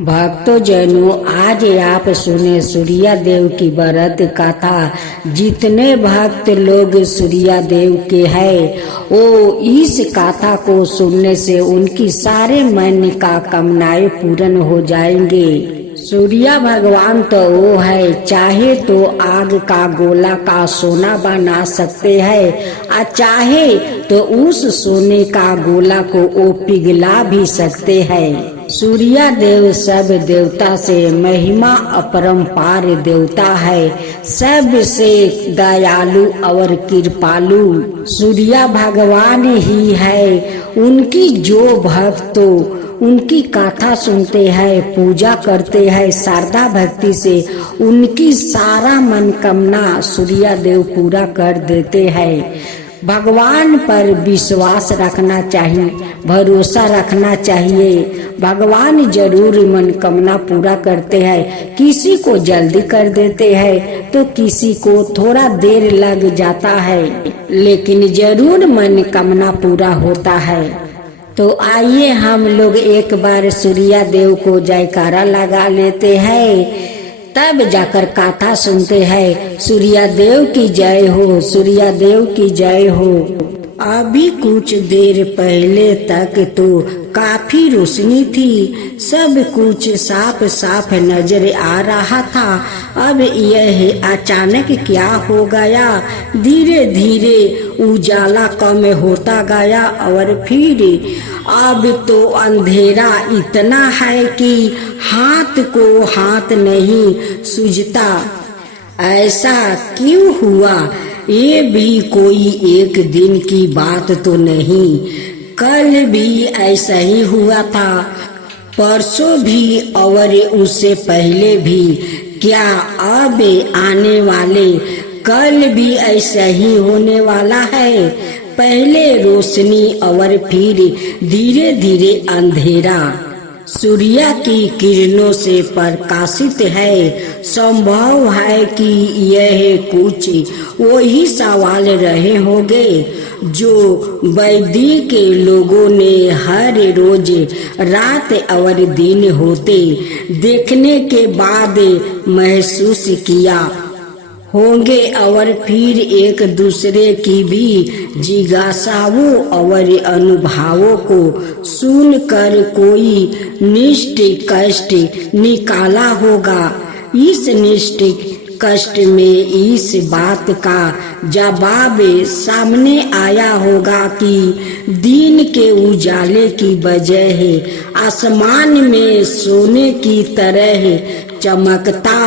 भक्तों जनों, आज आप सुने सूर्या देव की व्रत कथा। जितने भक्त लोग सूर्या देव के हैं, वो इस कथा को सुनने से उनकी सारे मन का कामनाएं पूर्ण हो जाएंगे। सूर्या भगवान तो वो है, चाहे तो आग का गोला का सोना बना सकते हैं और चाहे तो उस सोने का गोला को वो पिघला भी सकते हैं। सूर्या देव सब देवता से महिमा अपरंपार देवता है, सबसे दयालु और कृपालु सूर्या भगवान ही है। उनकी जो भक्तों उनकी कथा सुनते हैं, पूजा करते हैं श्रद्धा भक्ति से, उनकी सारा मनोकामना सूर्या देव पूरा कर देते हैं। भगवान पर विश्वास रखना चाहिए, भरोसा रखना चाहिए। भगवान जरूर मनोकामना पूरा करते हैं। किसी को जल्दी कर देते हैं तो किसी को थोड़ा देर लग जाता है, लेकिन जरूर मनोकामना पूरा होता है। तो आइए हम लोग एक बार सूर्या देव को जयकारा लगा लेते हैं, तब जाकर कथा सुनते हैं। सूर्या देव की जय हो, सूर्या देव की जय हो। अभी कुछ देर पहले तक तो काफी रोशनी थी, सब कुछ साफ साफ नजर आ रहा था। अब यह अचानक क्या हो गया? धीरे धीरे उजाला कम होता गया और फिर अब तो अंधेरा इतना है कि हाथ को हाथ नहीं सूझता। ऐसा क्यों हुआ? ये भी कोई एक दिन की बात तो नहीं, कल भी ऐसा ही हुआ था, परसों भी और उससे पहले भी। क्या अब आने वाले कल भी ऐसा ही होने वाला है? पहले रोशनी और फिर धीरे धीरे अंधेरा सूर्य की किरणों से प्रकाशित है। संभव है कि यह कुछ वही सवाल रहे होंगे जो वैदिक लोगों ने हर रोज रात और दिन होते देखने के बाद महसूस किया होंगे, और फिर एक दूसरे की भी जिज्ञासाओं और अनुभवों को सुनकर कोई निष्कर्ष निकाला होगा। इस निष्कर्ष में इस बात का जवाब सामने आया होगा कि दिन के उजाले की वजह आसमान में सोने की तरह चमकता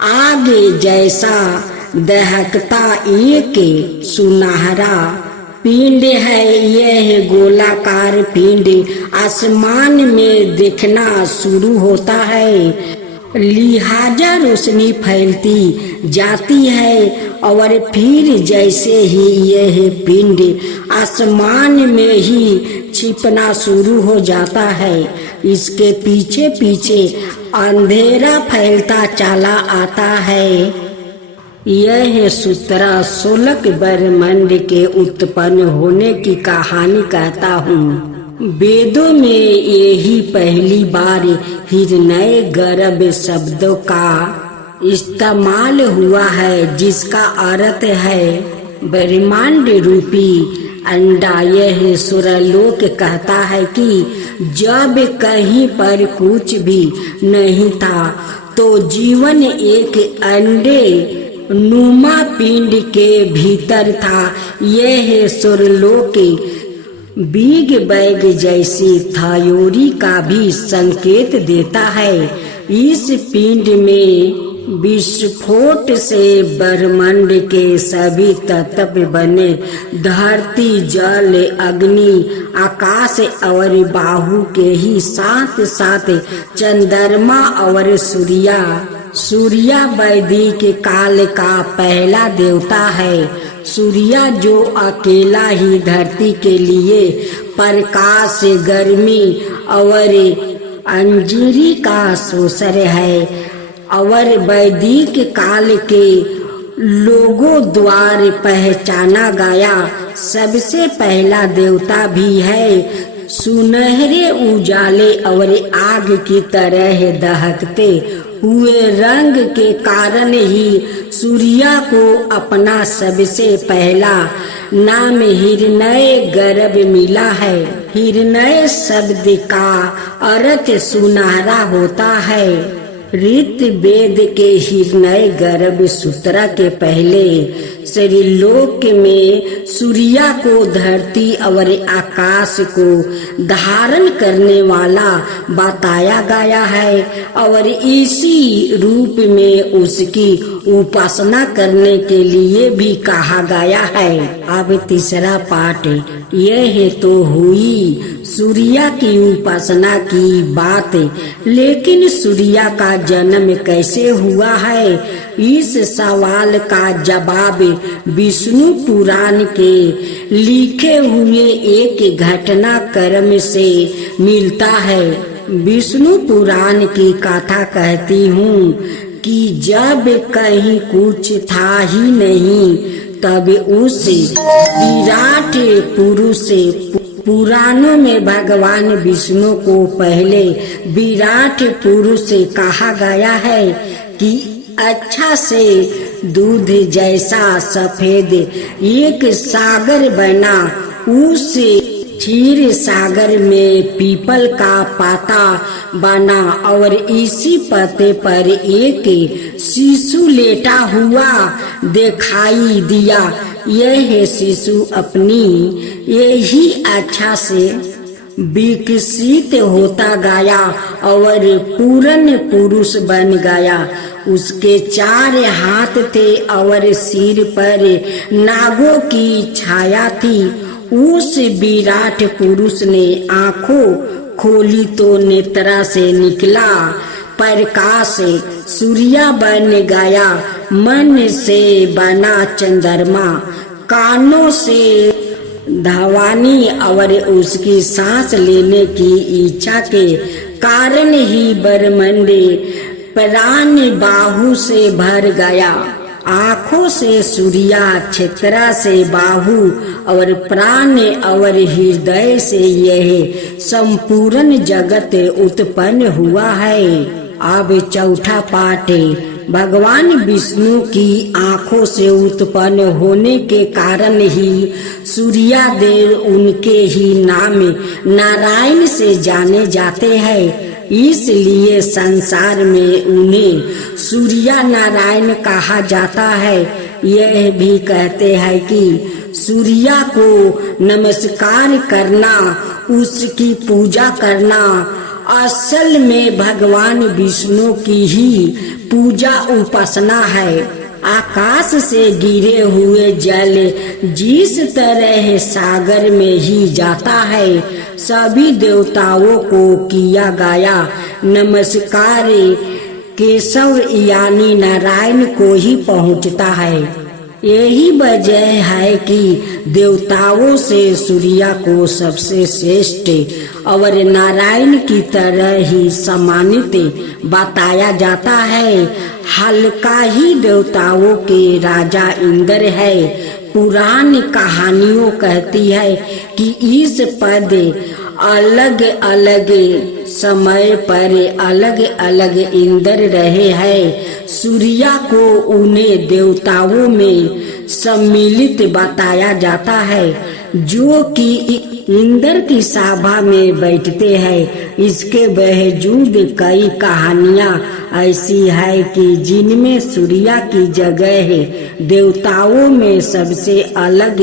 आगे जैसा दहकता एक सुनहरा पिंड है। यह गोलाकार पिंड आसमान में दिखना शुरू होता है, लिहाजा रोशनी फैलती जाती है, और फिर जैसे ही यह पिंड आसमान में ही छिपना शुरू हो जाता है, इसके पीछे पीछे अंधेरा फैलता चला आता है। यह सूत्र सोलक ब्रह्मांड के उत्पन्न होने की कहानी कहता हूँ। वेदों में यही पहली बार हिरण्य गर्भ शब्दों का इस्तेमाल हुआ है, जिसका अर्थ है ब्रह्मांड रूपी अंडा। यह सूर्यलोक कहता है कि जब कहीं पर कुछ भी नहीं था तो जीवन एक अंडे नुमा पिंड के भीतर था। यह सूर्यलोक बिग बैंग जैसी थ्योरी का भी संकेत देता है। इस पिंड में विस्फोट से ब्रह्मांड के सभी तत्व बने, धरती जल अग्नि आकाश और बाहु के ही साथ साथ चंद्रमा और सूर्या वैदिक काल का पहला देवता है। सूर्य जो अकेला ही धरती के लिए प्रकाश, गर्मी और अंजीरी का शोषक है, और वैदिक काल के लोगों द्वारा पहचाना गया सबसे पहला देवता भी है। सुनहरे उजाले और आग की तरह दहकते हुए रंग के कारण ही सूर्या को अपना सबसे पहला नाम हिरण्य गर्भ मिला है। हिरण्य शब्द का अर्थ सुनहरा होता है। ऋत वेद के हिरण्य गर्भ सूत्र के पहले श्रीलोक में सूर्या को धरती और आकाश को धारण करने वाला बताया गया है और इसी रूप में उसकी उपासना करने के लिए भी कहा गया है। अब तीसरा पाठ यह तो हुई सूर्या की उपासना की बात, लेकिन सूर्या का जन्म कैसे हुआ है, इस सवाल का जवाब विष्णु पुराण के लिखे हुए एक घटनाक्रम से मिलता है। विष्णु पुराण की कथा कहती हूँ कि जब कहीं कुछ था ही नहीं तब उस विराट पुरुष पुराणों में भगवान विष्णु को पहले विराट पुरुष कहा गया है कि अच्छा से दूध जैसा सफेद एक सागर बना। उस क्षीर सागर में पीपल का पाता बना और इसी पत्ते पर एक शिशु लेटा हुआ दिखाई दिया। यह शिशु अपनी यही अच्छा से विकसित होता गया और पूर्ण पुरुष बन गया। उसके 4 हाथ थे और सिर पर नागों की छाया थी। उस विराट पुरुष ने आंखों खोली तो नेत्रा से निकला प्रकाश सूर्या बन गया। मन से बना चंद्रमा, कानों से धवानी और उसकी सांस लेने की इच्छा के कारण ही ब्रह्मांड प्राण बाहु से भर गया। आँखों से सूर्या, क्षेत्रा से बाहु और प्राण और हृदय से यह संपूर्ण जगत उत्पन्न हुआ है। अब चौथा पाठ भगवान विष्णु की आँखों से उत्पन्न होने के कारण ही सूर्या देव उनके ही नाम नारायण से जाने जाते हैं। इसलिए संसार में उन्हें सूर्या नारायण कहा जाता है। यह भी कहते हैं कि सूर्या को नमस्कार करना, उसकी पूजा करना असल में भगवान विष्णु की ही पूजा उपासना है। आकाश से गिरे हुए जल जिस तरह सागर में ही जाता है, सभी देवताओं को किया गया नमस्कार केशव यानी नारायण को ही पहुंचता है। यही वजह है कि देवताओं से सूर्या को सबसे श्रेष्ठ और नारायण की तरह ही सम्मानित बताया जाता है। हल्का ही देवताओं के राजा इंद्र है। पुराण कहानियों कहती है कि इस पद अलग अलग समय पर अलग अलग इंद्र रहे हैं। सूर्या को उन्हें देवताओं में सम्मिलित बताया जाता है जो कि इंद्र की सभा में बैठते हैं। इसके बावजूद कई कहानियां ऐसी है कि जिनमें सूर्या की जगह देवताओं में सबसे अलग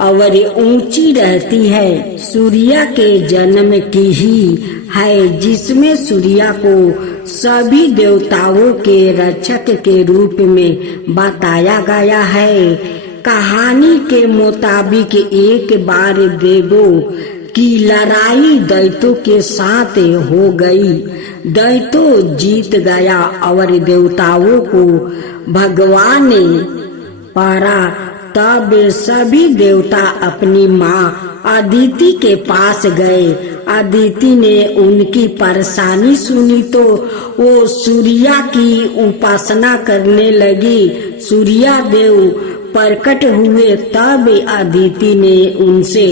और ऊंची रहती है। सूर्या के जन्म की ही है जिसमें सूर्या को सभी देवताओं के रक्षक के रूप में बताया गया है। कहानी के मुताबिक एक बार देवों की लड़ाई दैत्यों के साथ हो गई। दैत्यों जीत गया और देवताओं को भगवान ने पारा। तब सभी देवता अपनी माँ अदिति के पास गए। अदिति ने उनकी परेशानी सुनी तो वो सूर्या की उपासना करने लगी। सूर्या देव प्रकट हुए तब अदिति ने उनसे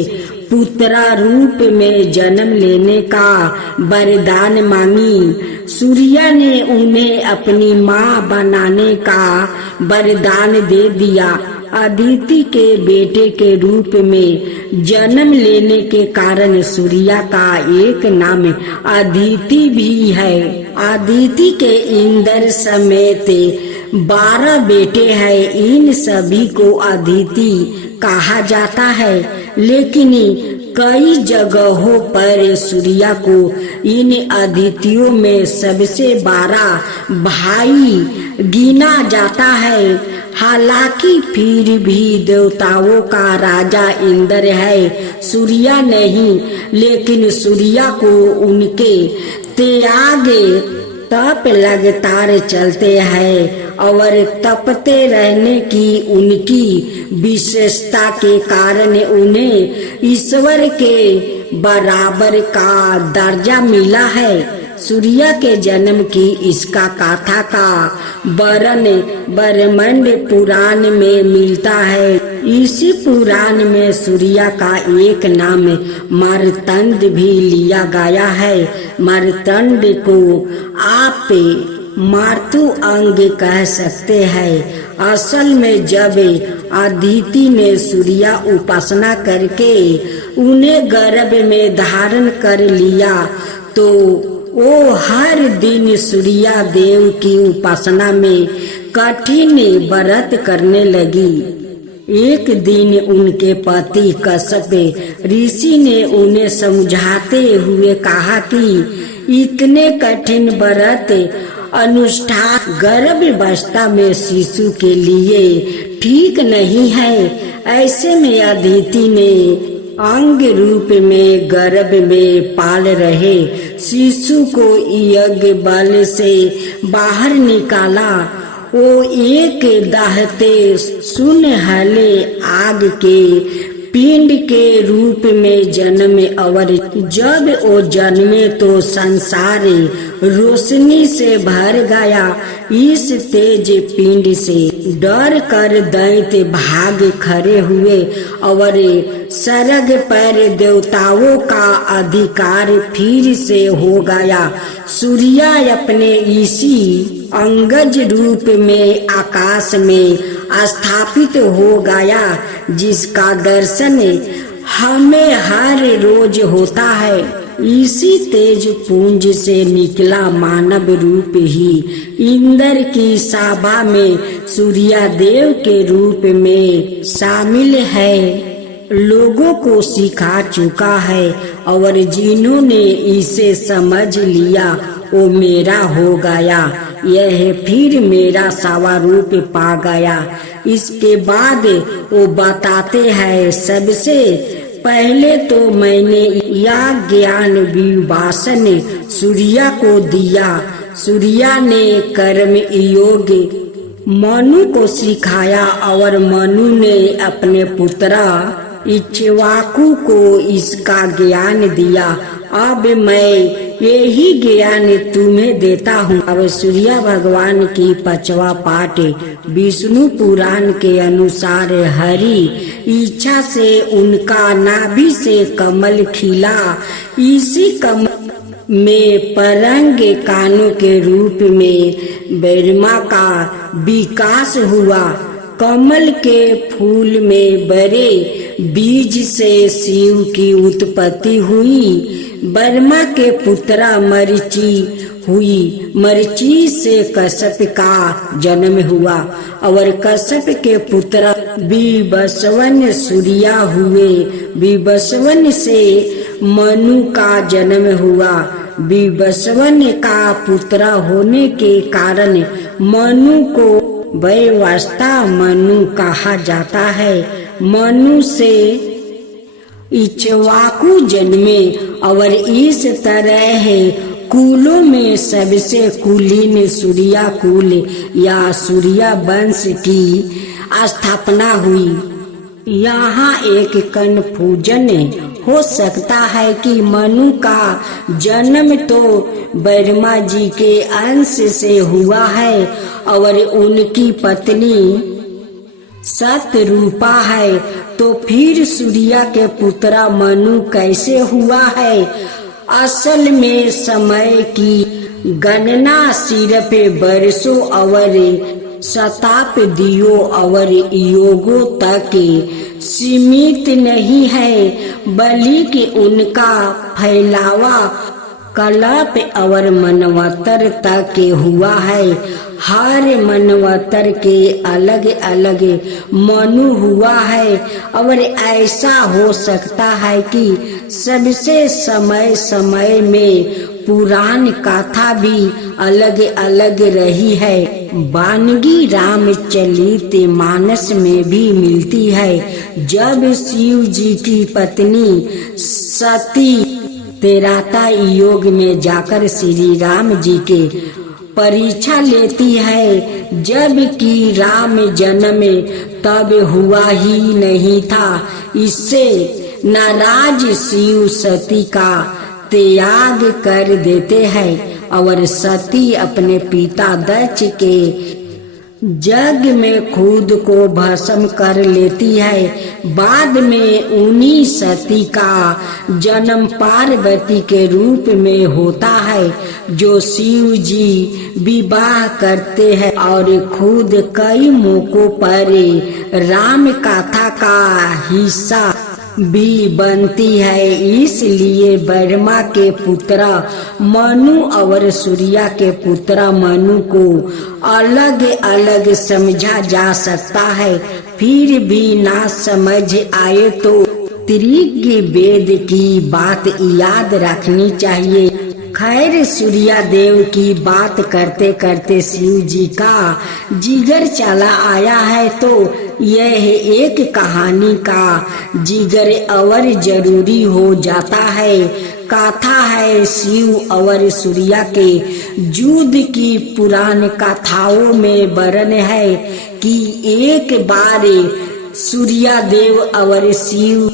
पुत्रा रूप में जन्म लेने का वरदान मांगी। सूर्या ने उन्हें अपनी माँ बनाने का वरदान दे दिया। अदिति के बेटे के रूप में जन्म लेने के कारण सूर्या का एक नाम अदिति भी है। अदिति के इंद्र समेत 12 बेटे हैं। इन सभी को अदिति कहा जाता है, लेकिन कई जगहों पर सूर्या को इन अदितियों में सबसे 12 भाई गिना जाता है। हालांकि फिर भी देवताओं का राजा इंद्र है, सूर्या नहीं। लेकिन सूर्या को उनके त्याग तप लगातार चलते हैं और तपते रहने की उनकी विशेषता के कारण उन्हें ईश्वर के बराबर का दर्जा मिला है। सूर्या के जन्म की इसका गाथा का वर्णन ब्रह्मांड पुराण में मिलता है। इसी पुराण में सूर्या का एक नाम मार्तंड भी लिया गया है। मार्तंड को आप मातृ अंग कह सकते हैं। असल में जब अदिति ने सूर्या उपासना करके उन्हें गर्भ में धारण कर लिया तो वो हर दिन सूर्या देव की उपासना में कठिन व्रत करने लगी। एक दिन उनके पति कश्यप ऋषि ने उन्हें समझाते हुए कहा कि इतने कठिन व्रत अनुष्ठान गर्भावस्था में शिशु के लिए ठीक नहीं है। ऐसे में अदिति ने अंग रूप में गर्भ में पाल रहे शिशु को यज्ञ बल से बाहर निकाला। वो एक दहते सुनहले आग के पिंड के रूप में जन्मे और जब वो जन्मे तो संसार रोशनी से भर गया। इस तेज पिंड से डर कर दैत्य भाग खड़े हुए और सरग पर देवताओं का अधिकार फिर से हो गया। सूर्या अपने इसी अंगज रूप में आकाश में स्थापित हो गया, जिसका दर्शन हमें हर रोज होता है। इसी तेज पुंज से निकला मानव रूप ही इंद्र की सभा में सूर्या देव के रूप में शामिल है। लोगों को सिखा चुका है और जिन्होंने इसे समझ लिया वो मेरा हो गया। यह फिर मेरा स्वरूप पा गया। इसके बाद वो बताते हैं, सबसे पहले तो मैंने यह ज्ञान विभाषण सूर्या को दिया। सूर्या ने कर्म योग मनु को सिखाया और मनु ने अपने पुत्र इक्ष्वाकु को इसका ज्ञान दिया। अब मैं यही ज्ञान तुम्हें देता हूँ। अब सूर्य भगवान की 5वां पाठ विष्णु पुराण के अनुसार हरि इच्छा से उनका नाभि से कमल खिला। इसी कमल में परंग कानों के रूप में ब्रह्मा का विकास हुआ। कमल के फूल में बड़े बीज से शिव की उत्पत्ति हुई। ब्रह्मा के पुत्र मरीचि हुई। मरीचि से कश्यप का जन्म हुआ और कश्यप के पुत्र विवस्वान सूर्या हुए। विवस्वान से मनु का जन्म हुआ। विवस्वान का पुत्र होने के कारण मनु को वैवस्ता मनु कहा जाता है। मनु से इक्ष्वाकु जन्मे और इस तरह कुलों में सबसे कुलीन सूर्या कुल या सूर्या वंश की स्थापना हुई। यहाँ एक कन्फ्यूजन हो सकता है कि मनु का जन्म तो ब्रह्मा जी के अंश से हुआ है और उनकी पत्नी सतरूपा है। तो फिर सूर्या के पुत्रा मनु कैसे हुआ है। असल में समय की गणना सिर्फ बरसों और शताब्दियों और युगों तक सीमित नहीं है, बल्कि उनका फैलावा कल्प और मनवंतर तक हुआ है। हर मनवंतर के अलग अलग मनु हुआ है और ऐसा हो सकता है कि सबसे समय समय में पुराण कथा भी अलग अलग रही है। वानगी रामचरित मानस में भी मिलती है। जब शिव जी की पत्नी सती त्रेता युग में जाकर श्री राम जी के परीक्षा लेती है, जब कि राम जन्म तब हुआ ही नहीं था। इससे नाराज शिव सती का त्याग कर देते हैं और सती अपने पिता दक्ष के जग में खुद को भस्म कर लेती है। बाद में उन्हीं सती का जन्म पार्वती के रूप में होता है, जो शिव जी विवाह करते हैं और खुद कई मौकों पर राम कथा का हिस्सा भी बनती है। इसलिए ब्रह्मा के पुत्र मनु और सूर्य के पुत्र मनु को अलग अलग समझा जा सकता है। फिर भी ना समझ आए तो त्रिज्ञ वेद की बात याद रखनी चाहिए। खैर, सूर्य देव की बात करते करते शिव जी का जिगर चला आया है, तो यह एक कहानी का जिगर और जरूरी हो जाता है। कथा है शिव और सूर्य के युद्ध की। पुराण कथाओं में वर्णन है कि एक बार सूर्य देव और शिव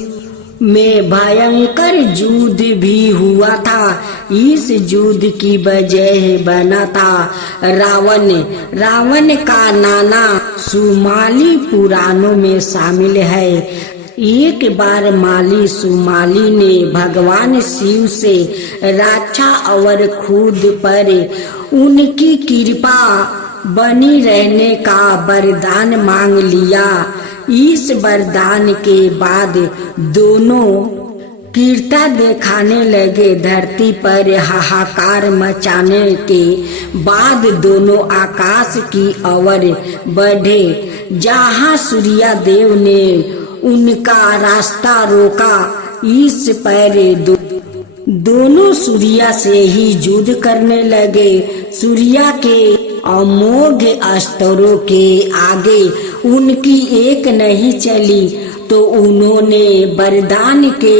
में भयंकर युद्ध भी हुआ था। इस युद्ध की वजह बना था रावण। रावण का नाना सुमाली पुराणों में शामिल है। एक बार माली सुमाली ने भगवान शिव से रक्षा और खुद पर उनकी कृपा बनी रहने का वरदान मांग लिया। इस वरदान के बाद दोनों कीर्ता दिखाने लगे। धरती पर हाहाकार मचाने के बाद दोनों आकाश की ओर बढ़े। जहाँ सूर्य देव ने उनका रास्ता रोका, इस पर दोनों सूर्य से ही युद्ध करने लगे। सूर्य के अमोघ अस्त्रों के आगे उनकी एक नहीं चली, तो उन्होंने वरदान के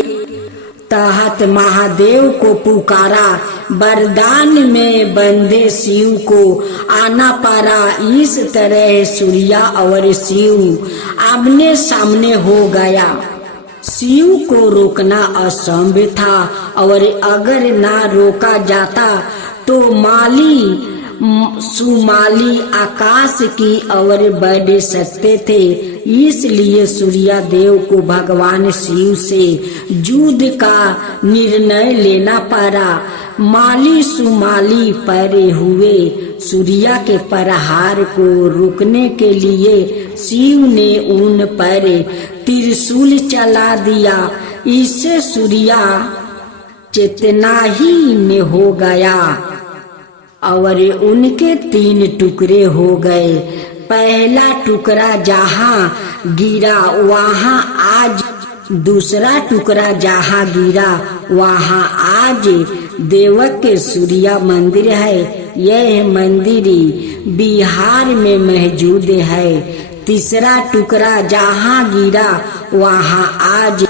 तहत महादेव को पुकारा। वरदान में बंधे शिव को आना पड़ा। इस तरह सूर्य और शिव आमने सामने हो गया। शिव को रोकना असंभव था और अगर ना रोका जाता तो माली सुमाली आकाश की ओर बढ़ सकते थे। इसलिए सूर्य देव को भगवान शिव से युद्ध का निर्णय लेना पड़ा। माली सुमाली परे हुए। सूर्य के प्रहार को रोकने के लिए शिव ने उन पर त्रिशूल चला दिया। इससे सूर्य चेतनाहीन हो गया और उनके 3 टुकड़े हो गए। पहला टुकड़ा जहाँ गिरा वहाँ आज, दूसरा टुकड़ा जहाँ गिरा वहाँ आज देवक के सूर्य मंदिर है। यह मंदिर बिहार में मौजूद है। तीसरा टुकड़ा जहाँ गिरा वहाँ आज